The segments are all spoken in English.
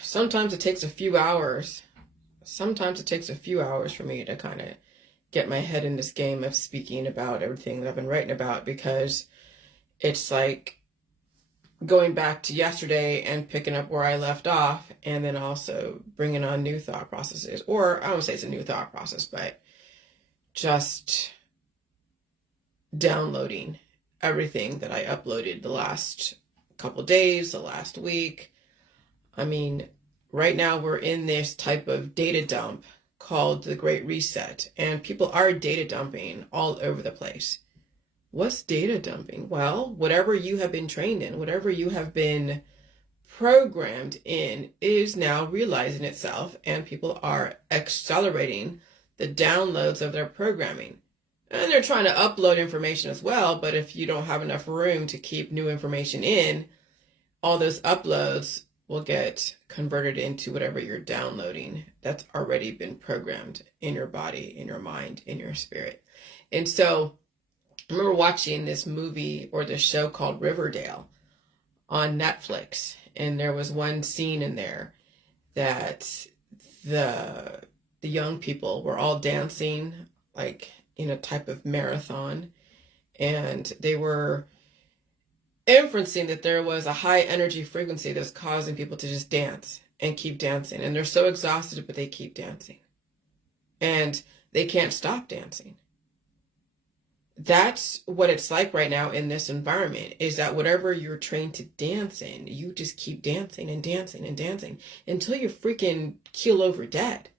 Sometimes it takes a few hours. Sometimes it takes a few hours for me to kind of get my head in this game of speaking about everything that I've been writing about, because it's like going back to yesterday and picking up where I left off, and then also bringing on new thought processes. Or I won't say it's a new thought process, but just downloading everything that I uploaded the last couple days, the last week. I mean, right now we're in this type of data dump called the Great Reset, and people are data dumping all over the place. What's data dumping? Well, whatever you have been trained in, whatever you have been programmed in, is now realizing itself, and people are accelerating the downloads of their programming. And they're trying to upload information as well, but if you don't have enough room to keep new information in, all those uploads will get converted into whatever you're downloading that's already been programmed in your body, in your mind, in your spirit. And so I remember watching this movie or this show called Riverdale on Netflix, and there was one scene in there that the young people were all dancing like in a type of marathon, and they were inferencing that there was a high energy frequency that's causing people to just dance and keep dancing, and they're so exhausted, but they keep dancing and they can't stop dancing. That's what it's like right now in this environment, is that whatever you're trained to dance in, you just keep dancing and dancing and dancing until you're freaking keel over dead.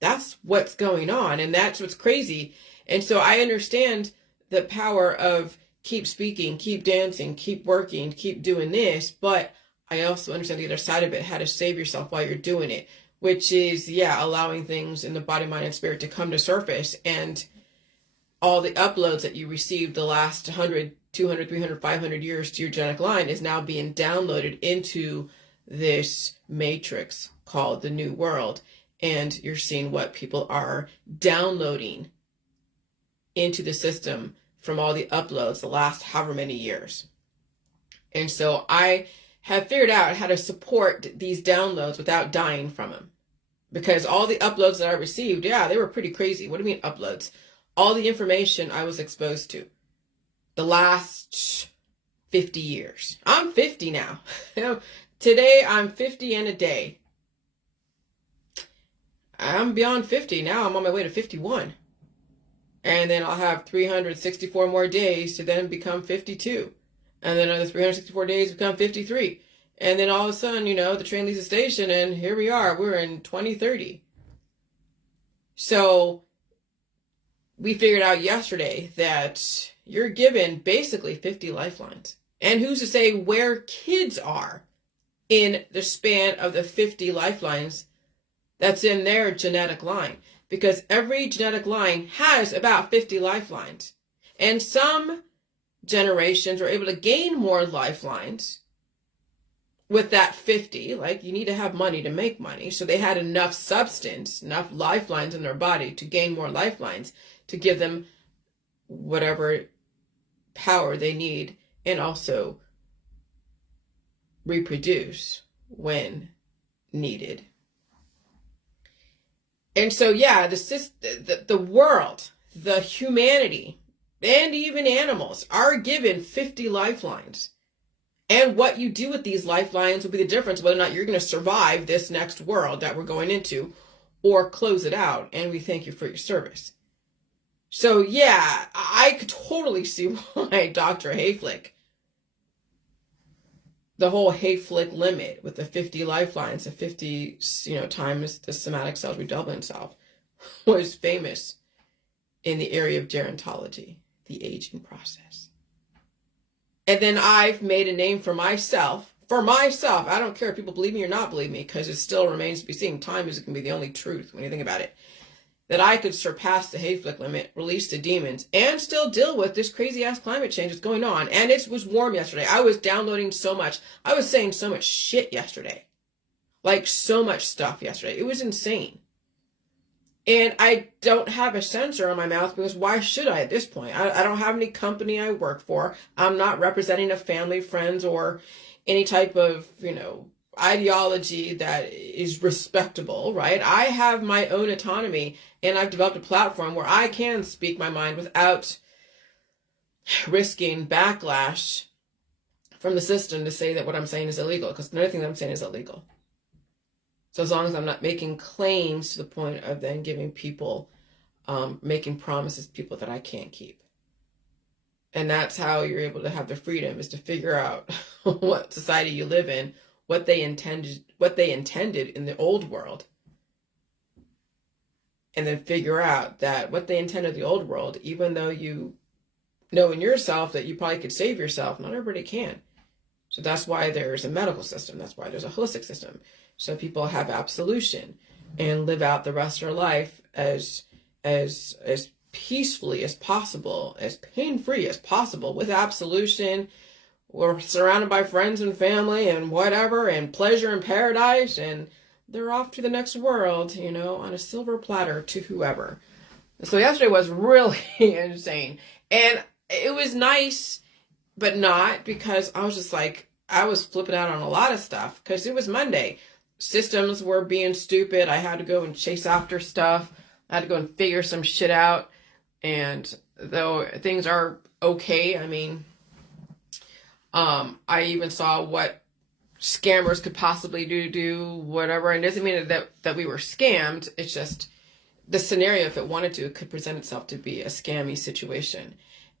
That's what's going on, and that's what's crazy. And so I understand the power of keep speaking, keep dancing, keep working, keep doing this, but I also understand the other side of it, how to save yourself while you're doing it, which is, allowing things in the body, mind, and spirit to come to surface. And all the uploads that you received the last 100, 200, 300, 500 years to your genetic line is now being downloaded into this matrix called the New World. And you're seeing what people are downloading into the system from all the uploads the last however many years. And so I have figured out how to support these downloads without dying from them. Because all the uploads that I received, they were pretty crazy. What do you mean uploads? All the information I was exposed to the last 50 years. I'm 50 now. Today I'm 50 and a day. I'm beyond 50 now. I'm on my way to 51. And then I'll have 364 more days to then become 52. And then another 364 days become 53. And then all of a sudden, the train leaves the station and here we are. We're in 2030. So we figured out yesterday that you're given basically 50 lifelines. And who's to say where kids are in the span of the 50 lifelines that's in their genetic line? Because every genetic line has about 50 lifelines. And some generations were able to gain more lifelines with that 50. Like, you need to have money to make money. So they had enough substance, enough lifelines in their body to gain more lifelines to give them whatever power they need, and also reproduce when needed. And so, the world, the humanity, and even animals are given 50 lifelines. And what you do with these lifelines will be the difference whether or not you're going to survive this next world that we're going into or close it out. And we thank you for your service. So, I could totally see why Dr. Hayflick, the whole Hayflick limit with the 50 lifelines, the 50, times the somatic cells redouble itself, was famous in the area of gerontology, the aging process. And then I've made a name for myself. I don't care if people believe me or not believe me, because it still remains to be seen. Time is going to be the only truth when you think about it. That I could surpass the Hayflick limit, release the demons, and still deal with this crazy-ass climate change that's going on. And it was warm yesterday. I was downloading so much. I was saying so much shit yesterday. Like, so much stuff yesterday. It was insane. And I don't have a censor on my mouth, because why should I at this point? I don't have any company I work for. I'm not representing a family, friends, or any type of, ideology that is respectable, right? I have my own autonomy, and I've developed a platform where I can speak my mind without risking backlash from the system to say that what I'm saying is illegal, because nothing that I'm saying is illegal. So as long as I'm not making claims to the point of then giving people, making promises to people that I can't keep. And that's how you're able to have the freedom, is to figure out what society you live in, what they intended in the old world. And then figure out that what they intended in the old world, even though you know in yourself that you probably could save yourself, not everybody can. So that's why there's a medical system. That's why there's a holistic system. So people have absolution and live out the rest of their life as peacefully as possible, as pain-free as possible, with absolution. We're surrounded by friends and family and whatever, and pleasure and paradise, and they're off to the next world, on a silver platter to whoever. So yesterday was really insane. And it was nice, but not, because I was just like, I was flipping out on a lot of stuff because it was Monday. Systems were being stupid. I had to go and chase after stuff. I had to go and figure some shit out. And though things are okay, I mean, I even saw what scammers could possibly do whatever. And it doesn't mean that we were scammed. It's just the scenario, if it wanted to, it could present itself to be a scammy situation.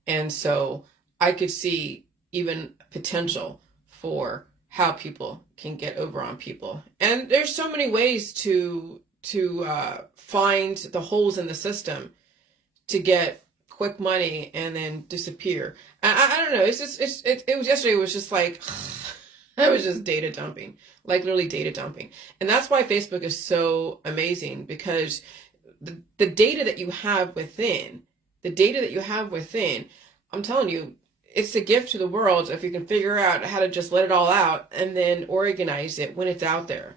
And so I could see even potential for how people can get over on people. And there's so many ways to find the holes in the system to get quick money and then disappear. I don't know. It was yesterday. It was just like, I was just data dumping, like literally data dumping. And that's why Facebook is so amazing, because the data that you have within, I'm telling you, it's a gift to the world if you can figure out how to just let it all out and then organize it when it's out there.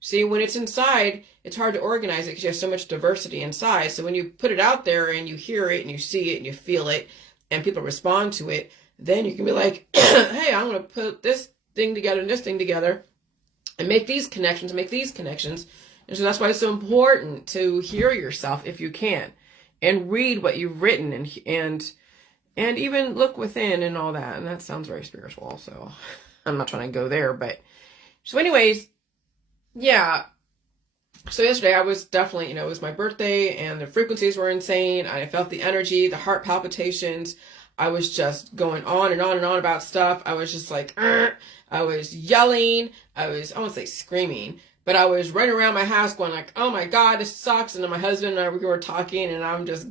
See, when it's inside, it's hard to organize it because you have so much diversity inside. So when you put it out there and you hear it and you see it and you feel it and people respond to it, then you can be like, hey, I'm going to put this thing together and this thing together and make these connections. And so that's why it's so important to hear yourself if you can, and read what you've written and even look within and all that. And that sounds very spiritual, so I'm not trying to go there. But so anyways, yeah. So yesterday I was definitely, it was my birthday and the frequencies were insane. I felt the energy, the heart palpitations. I was just going on and on and on about stuff. I was just like, I was yelling. I won't say screaming, but I was running around my house going like, oh my God, this sucks. And then my husband and I were talking, and I'm just,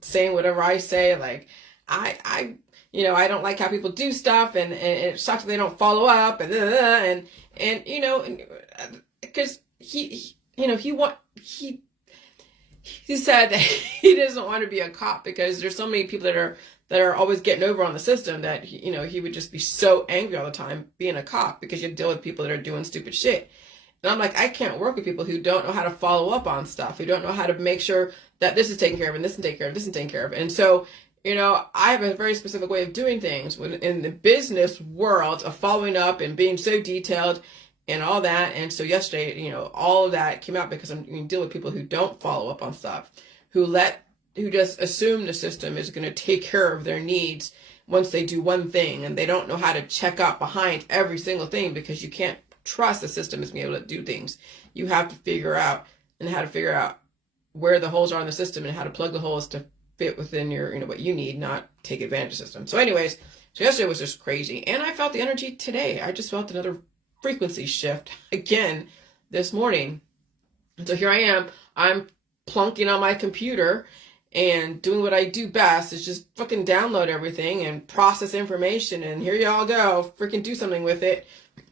saying whatever I say. Like, I don't like how people do stuff, and it sucks that they don't follow up, and because he said that he doesn't want to be a cop because there's so many people that are always getting over on the system that he would just be so angry all the time being a cop, because you deal with people that are doing stupid shit. And I'm like, I can't work with people who don't know how to follow up on stuff, who don't know how to make sure that this is taken care of and this is taken care of, this is taken care of. And so, I have a very specific way of doing things in the business world of following up and being so detailed and all that. And so yesterday, all of that came out because I'm dealing with people who don't follow up on stuff, who just assume the system is going to take care of their needs once they do one thing, and they don't know how to check up behind every single thing, because you can't trust the system is being able to do things. You have to figure out where the holes are in the system and how to plug the holes to fit within your, what you need, not take advantage of the system. So anyways, yesterday was just crazy. And I felt the energy today. I just felt another frequency shift again this morning. And so here I am. I'm plunking on my computer and doing what I do best, is just fucking download everything and process information. And here y'all go, freaking do something with it,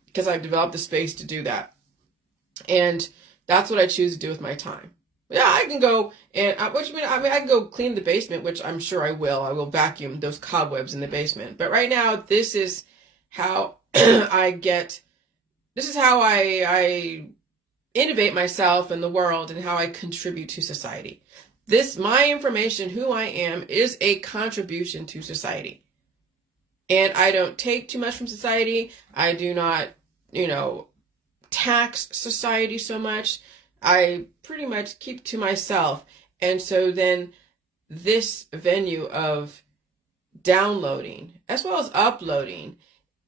because I've developed the space to do that. And that's what I choose to do with my time. Yeah, I can go and I can go clean the basement, which I'm sure I will. I will vacuum those cobwebs in the basement. But right now, this is how this is how I innovate myself in the world and how I contribute to society. My information, who I am, is a contribution to society. And I don't take too much from society. I do not, tax society so much. I pretty much keep to myself. And so then this venue of downloading as well as uploading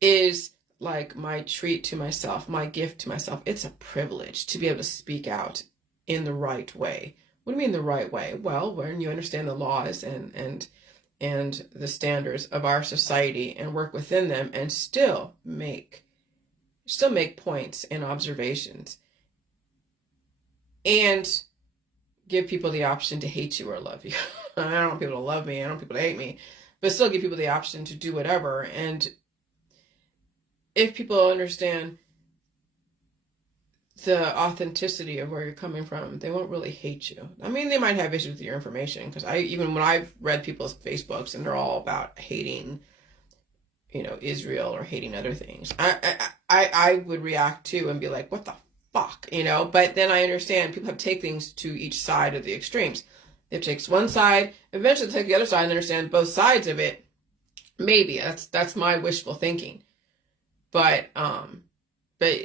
is like my treat to myself, my gift to myself. It's a privilege to be able to speak out in the right way. What do you mean the right way? Well, when you understand the laws and the standards of our society and work within them and still make points and observations and give people the option to hate you or love you. I don't want people to love me. I don't want people to hate me, but still give people the option to do whatever. And if people understand the authenticity of where you're coming from, they won't really hate you. I mean, they might have issues with your information, because even when I've read people's Facebooks and they're all about hating, Israel or hating other things, I would react too and be like, what the fuck, But then I understand people have to take things to each side of the extremes. It takes one side, eventually take the other side and understand both sides of it. Maybe that's my wishful thinking, but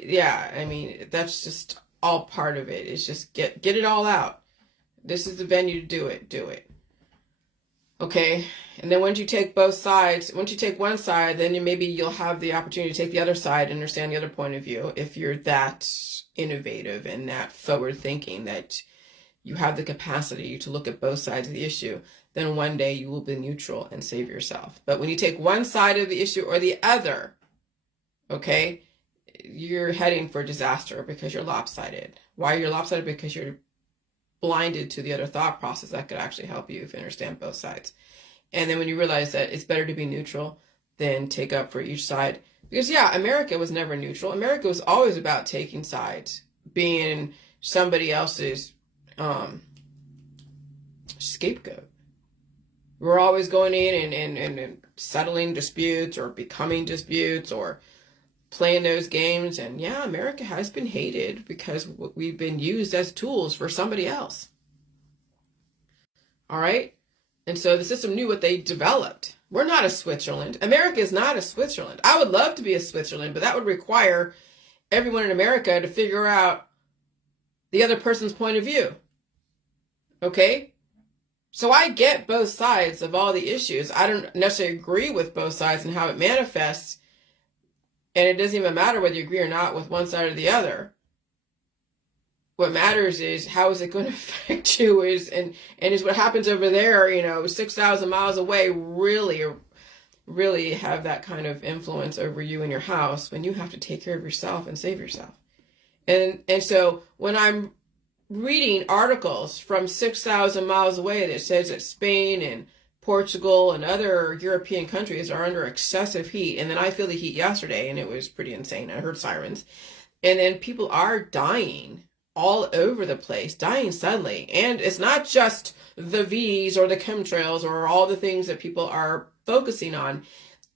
yeah, I mean, that's just all part of it. It's just get it all out. This is the venue to do it. Okay. And then once you take both sides, once you take one side, then maybe you'll have the opportunity to take the other side and understand the other point of view. If you're that innovative and that forward thinking that you have the capacity to look at both sides of the issue, then one day you will be neutral and save yourself. But when you take one side of the issue or the other, okay, you're heading for disaster because you're lopsided. Why you're lopsided? Because you're blinded to the other thought process that could actually help you if you understand both sides. And then when you realize that it's better to be neutral than take up for each side. Because yeah, America was never neutral. America was always about taking sides, being somebody else's scapegoat. We're always going in and settling disputes or becoming disputes or playing those games. And yeah, America has been hated because we've been used as tools for somebody else. All right. And so the system knew what they developed. We're not a Switzerland. America is not a Switzerland. I would love to be a Switzerland, but that would require everyone in America to figure out the other person's point of view. Okay. So I get both sides of all the issues. I don't necessarily agree with both sides and how it manifests. And it doesn't even matter whether you agree or not with one side or the other. What matters is how is it going to affect you is what happens over there, 6,000 miles away really have that kind of influence over you and your house when you have to take care of yourself and save yourself. And so when I'm reading articles from 6,000 miles away that says that Spain and Portugal and other European countries are under excessive heat. And then I feel the heat yesterday and it was pretty insane. I heard sirens. And then people are dying all over the place, dying suddenly. And it's not just the V's or the chemtrails or all the things that people are focusing on.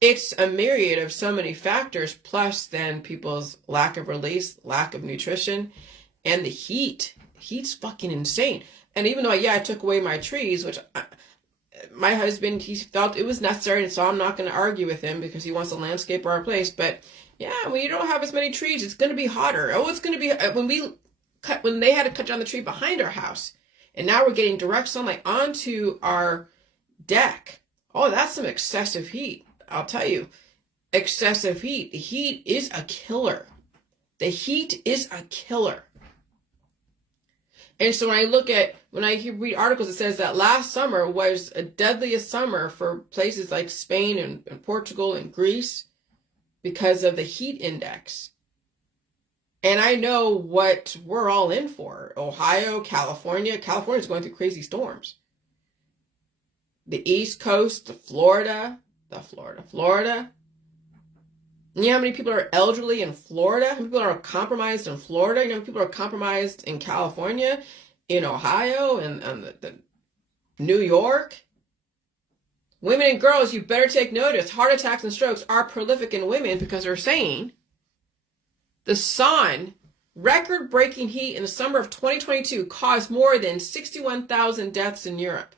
It's a myriad of so many factors, plus then people's lack of release, lack of nutrition, and the heat. Heat's fucking insane. And even though, I took away my trees, which my husband, he felt it was necessary, and so I'm not going to argue with him because he wants to landscape our place. But yeah, when you don't have as many trees, it's going to be hotter. Oh, it's going to be when they had to cut down the tree behind our house, and now we're getting direct sunlight onto our deck. Oh, that's some excessive heat. I'll tell you, excessive heat. The heat is a killer. The heat is a killer. And so when I read articles, it says that last summer was a deadliest summer for places like Spain and Portugal and Greece because of the heat index. And I know what we're all in for. Ohio, California's going through crazy storms. The East Coast, Florida. You know how many people are elderly in Florida? How many people are compromised in Florida? You know how many people are compromised in California, in Ohio, and the New York? Women and girls, you better take notice. Heart attacks and strokes are prolific in women because they're saying the sun, record-breaking heat in the summer of 2022 caused more than 61,000 deaths in Europe.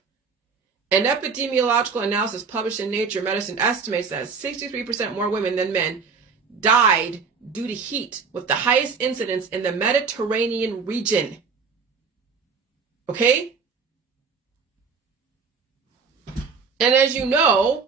An epidemiological analysis published in Nature Medicine estimates that 63% more women than men died due to heat, with the highest incidence in the Mediterranean region. Okay? And as you know,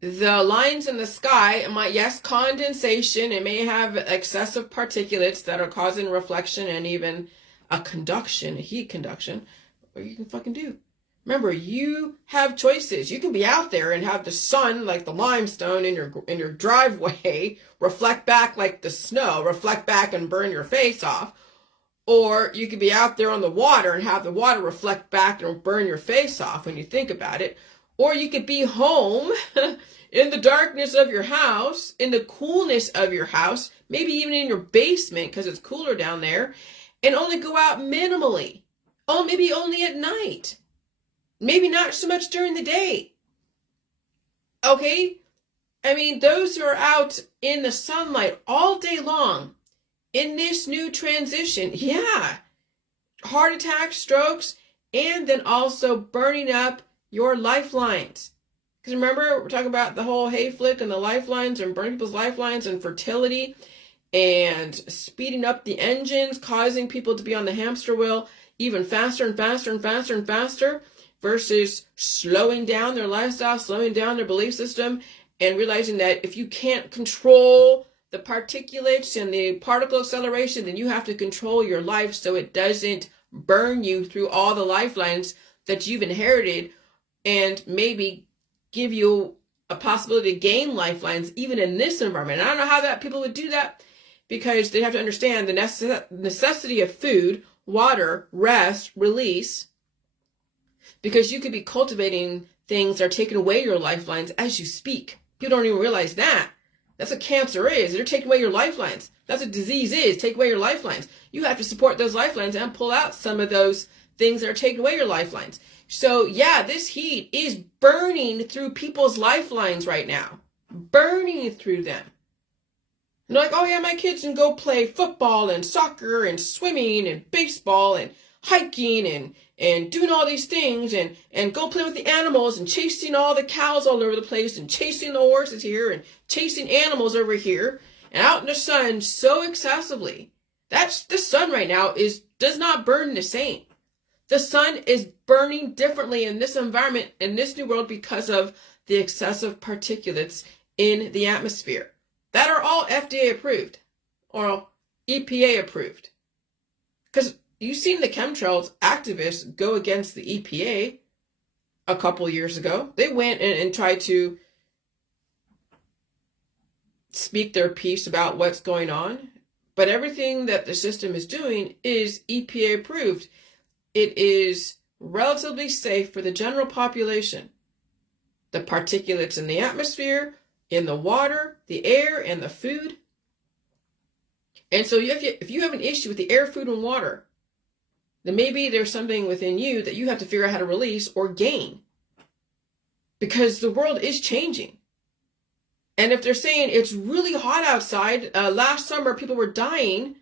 the lines in the sky might, yes, condensation, it may have excessive particulates that are causing reflection and even a heat conduction. What you can fucking do? Remember, you have choices. You can be out there and have the sun, like the limestone in your driveway, reflect back like the snow, reflect back and burn your face off. Or you could be out there on the water and have the water reflect back and burn your face off when you think about it. Or you could be home in the darkness of your house, in the coolness of your house, maybe even in your basement because it's cooler down there, and only go out minimally. Oh, maybe only at night. Maybe not so much during the day. Okay? I mean, those who are out in the sunlight all day long in this new transition, yeah, heart attacks, strokes, and then also burning up your lifelines. Because remember, we're talking about the whole hay flick and the lifelines and burning people's lifelines and fertility and speeding up the engines, causing people to be on the hamster wheel even faster and faster and faster and faster, versus slowing down their lifestyle, slowing down their belief system, and realizing that if you can't control the particulates and the particle acceleration, then you have to control your life so it doesn't burn you through all the lifelines that you've inherited, and maybe give you a possibility to gain lifelines even in this environment. And I don't know how that people would do that, because they have to understand the necessity of food, water, rest, release, because you could be cultivating things that are taking away your lifelines as you speak. People don't even realize that. That's what cancer is. They're taking away your lifelines. That's what disease is. Take away your lifelines. You have to support those lifelines and pull out some of those things that are taking away your lifelines. So yeah, this heat is burning through people's lifelines right now. Burning through them. And they're like, oh yeah, my kids can go play football and soccer and swimming and baseball and hiking and doing all these things and go play with the animals and chasing all the cows all over the place and chasing the horses here and chasing animals over here and out in the sun so excessively. That's the sun right now does not burn the same. The sun is burning differently in this environment, in this new world, because of the excessive particulates in the atmosphere that are all FDA approved or EPA approved. Because you've seen the chemtrails activists go against the EPA a couple years ago. They went and tried to speak their piece about what's going on. But everything that the system is doing is EPA approved. It is relatively safe for the general population. The particulates in the atmosphere, in the water, the air, and the food. And so if you have an issue with the air, food, and water, then maybe there's something within you that you have to figure out how to release or gain. Because the world is changing. And if they're saying it's really hot outside, last summer people were dying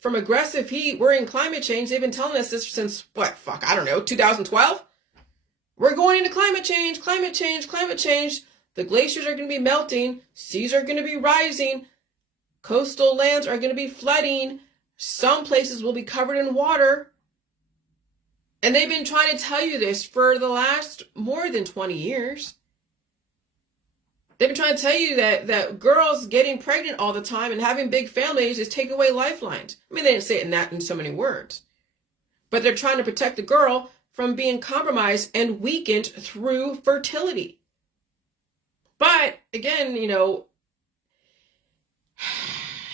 from aggressive heat, we're in climate change. They've been telling us this since, 2012? We're going into climate change, climate change, climate change. The glaciers are going to be melting. Seas are going to be rising. Coastal lands are going to be flooding. Some places will be covered in water. And they've been trying to tell you this for the last more than 20 years. They've been trying to tell you that girls getting pregnant all the time and having big families is taking away lifelines. I mean, they didn't say it in so many words. But they're trying to protect the girl from being compromised and weakened through fertility. But again,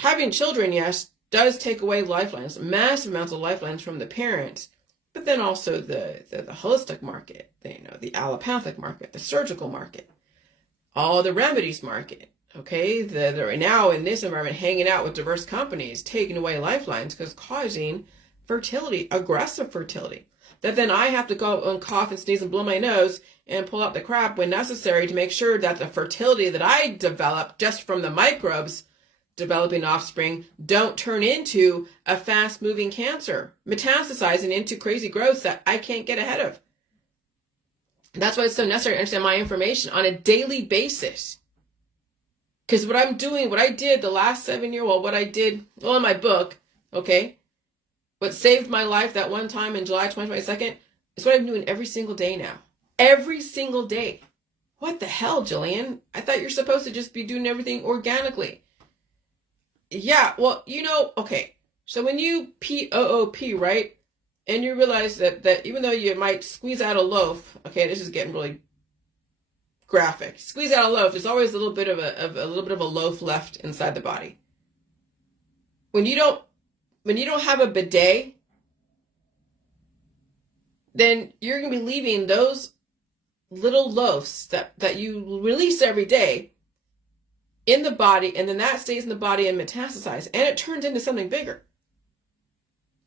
having children, yes, does take away lifelines, massive amounts of lifelines from the parents. But then also the holistic market, the allopathic market, the surgical market, all the remedies market, okay? They're now in this environment hanging out with diverse companies, taking away lifelines because causing fertility, aggressive fertility. That then I have to go and cough and sneeze and blow my nose and pull out the crap when necessary to make sure that the fertility that I develop just from the microbes developing offspring don't turn into a fast-moving cancer, metastasizing into crazy growths that I can't get ahead of. That's why it's so necessary to understand my information on a daily basis. Because what I'm doing, what I did the last 7 years, in my book, okay, what saved my life that one time in July 2022 is what I'm doing every single day now. Every single day. What the hell, Jillian? I thought you're supposed to just be doing everything organically. Yeah, well, okay. So when you POOP, right? And you realize that even though you might squeeze out a loaf, okay, this is getting really graphic. Squeeze out a loaf, there's always a little bit of a loaf left inside the body. When you don't have a bidet, then you're going to be leaving those little loaves that you release every day in the body, and then that stays in the body and metastasizes, and it turns into something bigger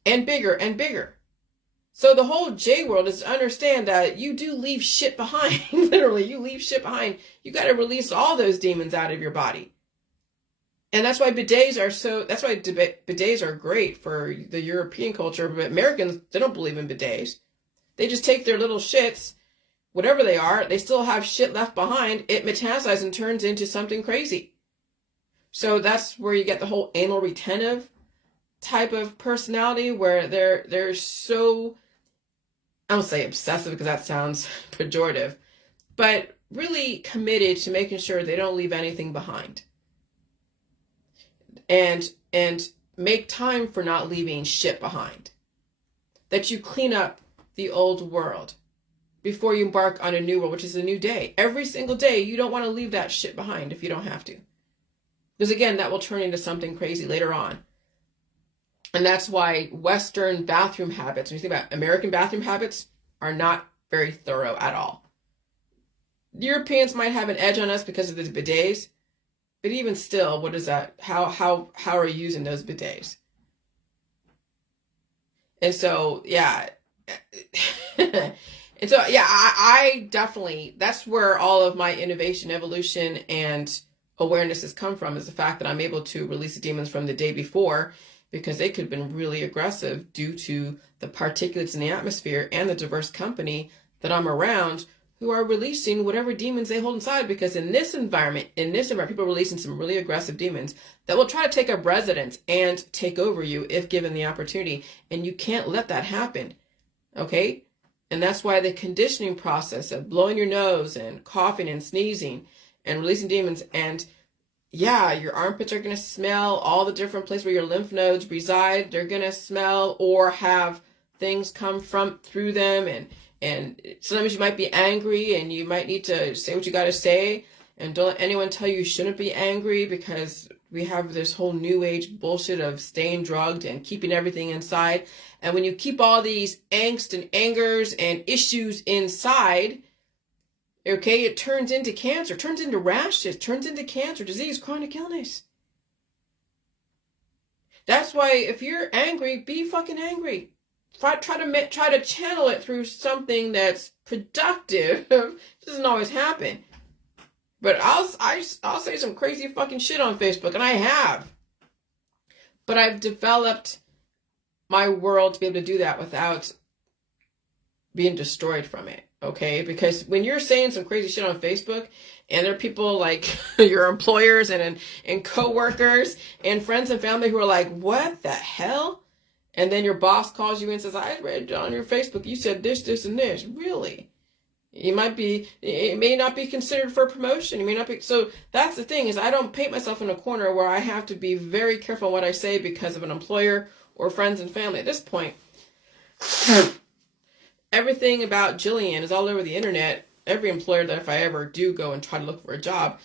and bigger and bigger. So the whole J world is to understand that you do leave shit behind. Literally, you leave shit behind. You got to release all those demons out of your body. And that's why bidets are great for the European culture, but Americans, they don't believe in bidets. They just take their little shits, whatever they are, they still have shit left behind, it metastasizes and turns into something crazy. So that's where you get the whole anal retentive type of personality, where they're so, I don't say obsessive because that sounds pejorative, but really committed to making sure they don't leave anything behind. And make time for not leaving shit behind. That you clean up the old world before you embark on a new world, which is a new day. Every single day, you don't want to leave that shit behind if you don't have to. Because again, that will turn into something crazy later on. And that's why Western bathroom habits, when you think about American bathroom habits, are not very thorough at all. Europeans might have an edge on us because of the bidets, but even still, what is that? How are you using those bidets? And so, yeah. And so, yeah, I definitely, that's where all of my innovation, evolution, and awareness has come from, is the fact that I'm able to release the demons from the day before, because they could have been really aggressive due to the particulates in the atmosphere and the diverse company that I'm around, who are releasing whatever demons they hold inside. Because in this environment, people are releasing some really aggressive demons that will try to take up residence and take over you if given the opportunity. And you can't let that happen. Okay? And that's why the conditioning process of blowing your nose and coughing and sneezing and releasing demons, and yeah, your armpits are going to smell, all the different places where your lymph nodes reside, they're going to smell or have things come through them. And sometimes you might be angry and you might need to say what you got to say. And don't let anyone tell you shouldn't be angry, because we have this whole new age bullshit of staying drugged and keeping everything inside. And when you keep all these angst and angers and issues inside, okay, it turns into cancer, turns into rashes, turns into cancer, disease, chronic illness. That's why if you're angry, be fucking angry. Try to channel it through something that's productive. It doesn't always happen. But I'll say some crazy fucking shit on Facebook, and I have. But I've developed my world to be able to do that without being destroyed from it, okay? Because when you're saying some crazy shit on Facebook, and there are people like your employers and co-workers and friends and family who are like, what the hell? And then your boss calls you and says, I read on your Facebook, you said this, this, and this. Really? It may not be considered for promotion. It may not be. So that's the thing, is I don't paint myself in a corner where I have to be very careful what I say because of an employer or friends and family. At this point, everything about Jillian is all over the internet. Every employer that if I ever do go and try to look for a job,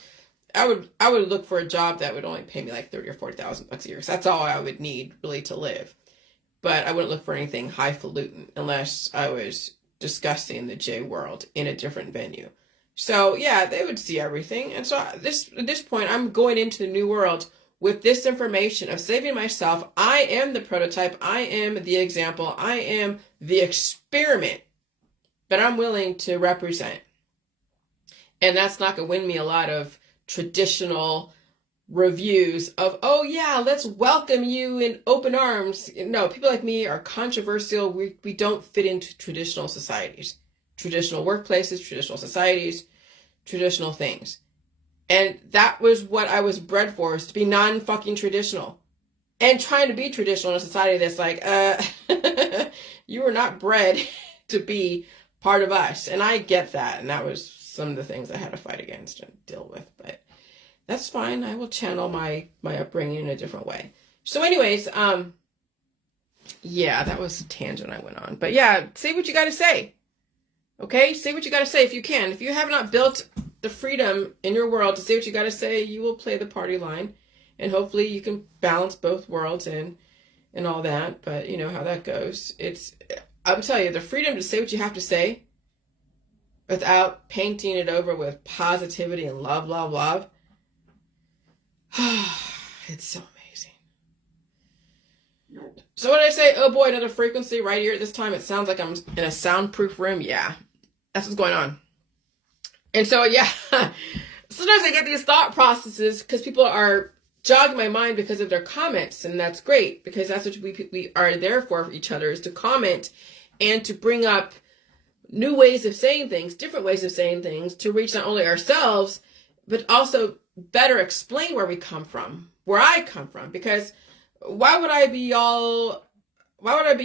I would look for a job that would only pay me like $30,000 or $40,000 a year. So that's all I would need really to live. But I wouldn't look for anything highfalutin unless I was discussing the J world in a different venue. So yeah, they would see everything. And so at this point, I'm going into the new world with this information of saving myself. I am the prototype. I am the example. I am the experiment that I'm willing to represent. And that's not going to win me a lot of traditional reviews of, oh yeah, let's welcome you in open arms. No, people like me are controversial. We don't fit into traditional societies, traditional workplaces, traditional societies, traditional things. And that was what I was bred for, is to be non-fucking traditional. And trying to be traditional in a society that's like, you were not bred to be part of us. And I get that. And that was some of the things I had to fight against and deal with. But that's fine. I will channel my upbringing in a different way. So anyways, yeah, that was a tangent I went on. But yeah, say what you got to say. Okay? Say what you got to say if you can. If you have not built the freedom in your world to say what you got to say, you will play the party line. And hopefully you can balance both worlds and all that. But you know how that goes. I'll tell you, the freedom to say what you have to say without painting it over with positivity and love, love, love. It's so amazing. So what did I say? Oh boy, another frequency right here. This time it sounds like I'm in a soundproof room. Yeah, that's what's going on. And so, yeah, sometimes I get these thought processes because people are jogging my mind because of their comments. And that's great, because that's what we are there for each other, is to comment and to bring up new ways of saying things, different ways of saying things, to reach not only ourselves, but also better explain where we come from, where I come from. Because why would I be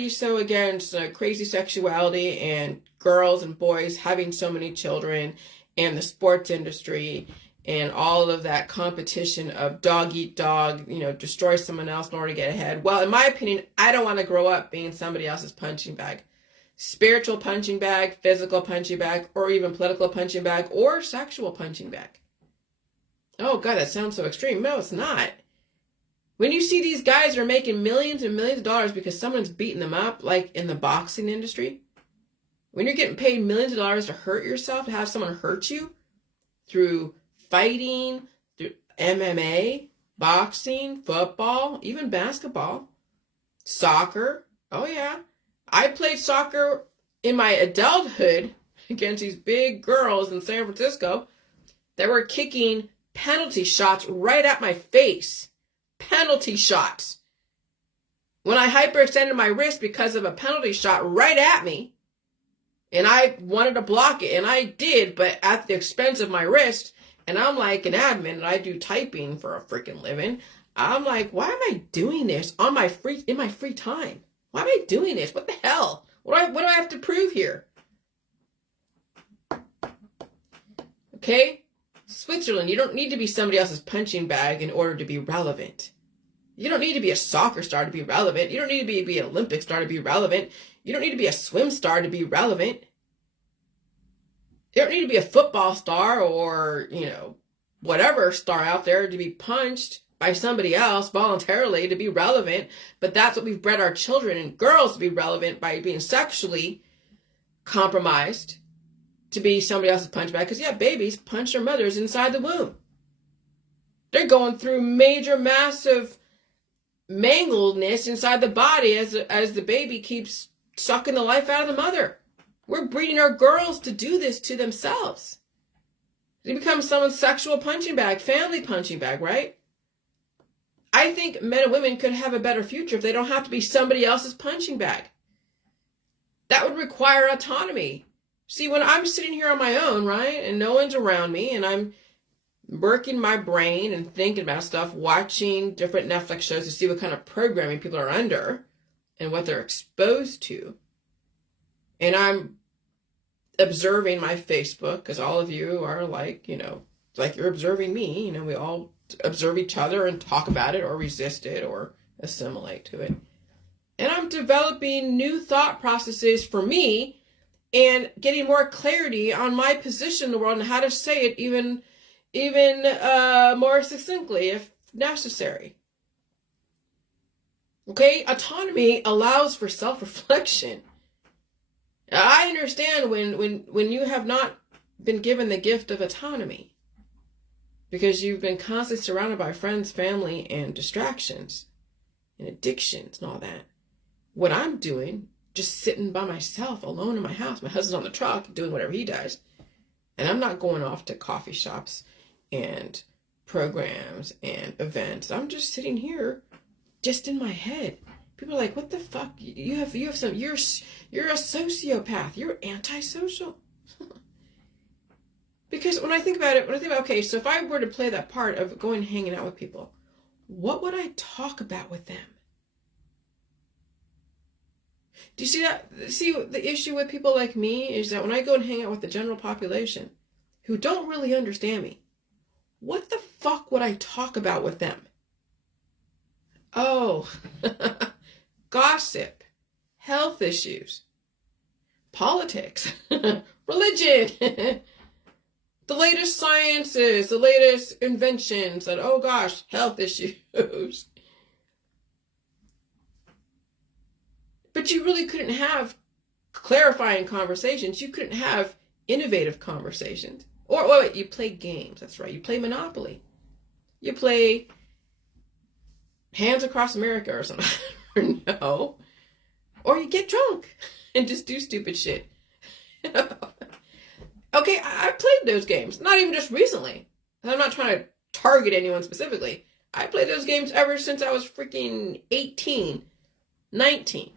so against crazy sexuality and girls and boys having so many children, and the sports industry and all of that competition of dog eat dog, destroy someone else in order to get ahead? Well, in my opinion, I don't want to grow up being somebody else's punching bag. Spiritual punching bag, physical punching bag, or even political punching bag, or sexual punching bag. Oh God, that sounds so extreme. No, it's not. When you see these guys are making millions and millions of dollars because someone's beating them up, like in the boxing industry, when you're getting paid millions of dollars to hurt yourself, to have someone hurt you through fighting, through MMA, boxing, football, even basketball, soccer. Oh yeah. I played soccer in my adulthood against these big girls in San Francisco that were kicking penalty shots right at my face. Penalty shots. When I hyperextended my wrist because of a penalty shot right at me, and I wanted to block it, and I did, but at the expense of my wrist. And I'm like an admin, and I do typing for a freaking living. I'm like, why am I doing this in my free time? Why am I doing this? What the hell? What do I have to prove here? Okay? Switzerland, you don't need to be somebody else's punching bag in order to be relevant. You don't need to be a soccer star to be relevant. You don't need to be an Olympic star to be relevant. You don't need to be a swim star to be relevant. You don't need to be a football star or, whatever star out there to be punched by somebody else voluntarily to be relevant. But that's what we've bred our children and girls to be relevant, by being sexually compromised to be somebody else's punch bag. Because, yeah, babies punch their mothers inside the womb. They're going through major, massive mangledness inside the body as the baby keeps sucking the life out of the mother. We're breeding our girls to do this to themselves. They become someone's sexual punching bag, family punching bag, right? I think men and women could have a better future if they don't have to be somebody else's punching bag. That would require autonomy. See, when I'm sitting here on my own, right, and no one's around me, and I'm working my brain and thinking about stuff, watching different Netflix shows to see what kind of programming people are under and what they're exposed to, and I'm observing my Facebook, because all of you are like you're observing me. We all observe each other and talk about it or resist it or assimilate to it. And I'm developing new thought processes for me and getting more clarity on my position in the world and how to say it even more succinctly if necessary. Okay? Autonomy allows for self-reflection. I understand when you have not been given the gift of autonomy, because you've been constantly surrounded by friends, family, and distractions and addictions and all that. What I'm doing, just sitting by myself alone in my house. My husband's on the truck doing whatever he does. And I'm not going off to coffee shops and programs and events. I'm just sitting here just in my head. People are like, what the fuck? You're a sociopath. You're antisocial. Because when I think about it, okay, so if I were to play that part of going and hanging out with people, what would I talk about with them? Do you see that? See, the issue with people like me is that when I go and hang out with the general population who don't really understand me, what the fuck would I talk about with them? Oh, gossip, health issues, politics, religion, the latest sciences, the latest inventions, and oh gosh, health issues. But you really couldn't have clarifying conversations. You couldn't have innovative conversations. Or wait, you play games. That's right. You play Monopoly. You play Hands Across America or something. Or no. Or you get drunk and just do stupid shit. Okay, I played those games. Not even just recently. I'm not trying to target anyone specifically. I played those games ever since I was freaking 18, 19.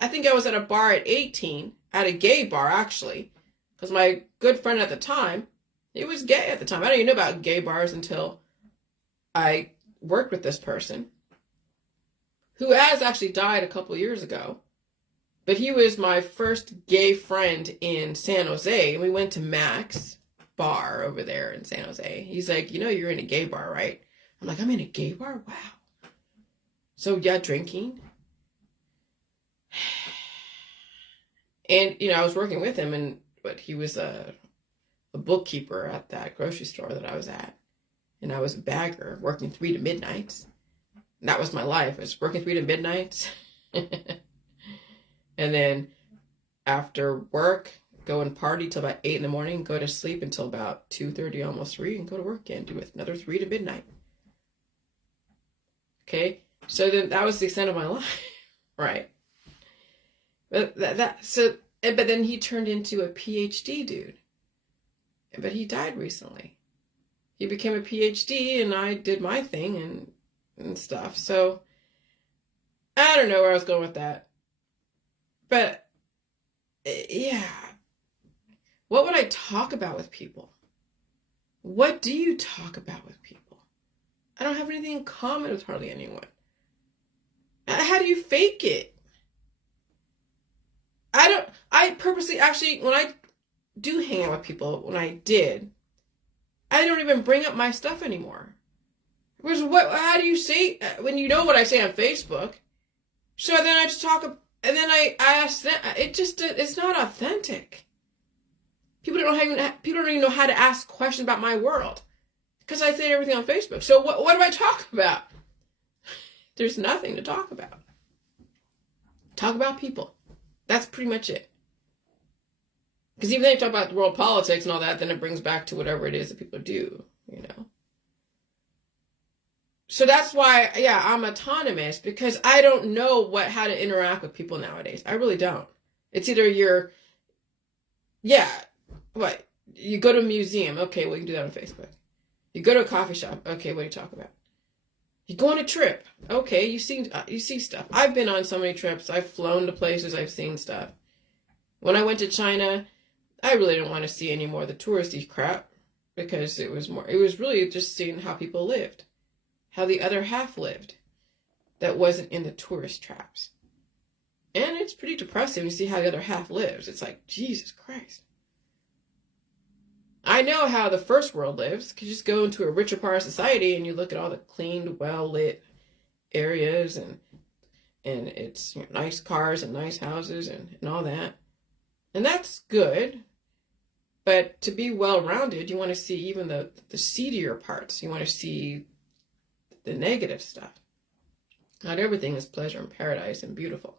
I think I was at a bar at 18, at a gay bar actually, because my good friend at the time, he was gay at the time. I didn't even know about gay bars until I worked with this person, who has actually died a couple years ago. But he was my first gay friend in San Jose, and we went to Mac's bar over there in San Jose. He's like, you know, you're in a gay bar, right? I'm like, I'm in a gay bar? Wow. So yeah, drinking. And, you know, I was working with him, but he was a bookkeeper at that grocery store that I was at. And I was a bagger, working 3 to midnights. And that was my life. I was working 3 to midnights. And then after work, go and party till about 8 in the morning, go to sleep until about 2:30, almost 3, and go to work again, do another 3 to midnight. Okay? So then that was the extent of my life, right? But but then he turned into a PhD dude. But he died recently. He became a PhD and I did my thing and stuff. So I don't know where I was going with that. But yeah. What would I talk about with people? What do you talk about with people? I don't have anything in common with hardly anyone. How do you fake it? I purposely, actually, when I do hang out with people, when I did, I don't even bring up my stuff anymore. Because how do you say, when you know what I say on Facebook? So then I just talk, and then I ask them, it's not authentic. People don't even know how to ask questions about my world. Because I say everything on Facebook. So what do I talk about? There's nothing to talk about. Talk about people. That's pretty much it. Because even though you talk about world politics and all that, then it brings back to whatever it is that people do, you know. So that's why, yeah, I'm autonomous, because I don't know how to interact with people nowadays. I really don't. It's either you go to a museum, okay, well, you can do that on Facebook. You go to a coffee shop, okay, what do you talk about? You go on a trip, okay, you see stuff. I've been on so many trips. I've flown to places, I've seen stuff. When I went to China, I really didn't want to see any more of the touristy crap, because it was really just seeing how people lived, how the other half lived that wasn't in the tourist traps. And it's pretty depressing to see how the other half lives. It's like, Jesus Christ. I know how the first world lives, because you just go into a richer part of society and you look at all the cleaned, well-lit areas and it's nice cars and nice houses and all that. And that's good. But to be well-rounded, you want to see even the seedier parts. You want to see the negative stuff. Not everything is pleasure and paradise and beautiful.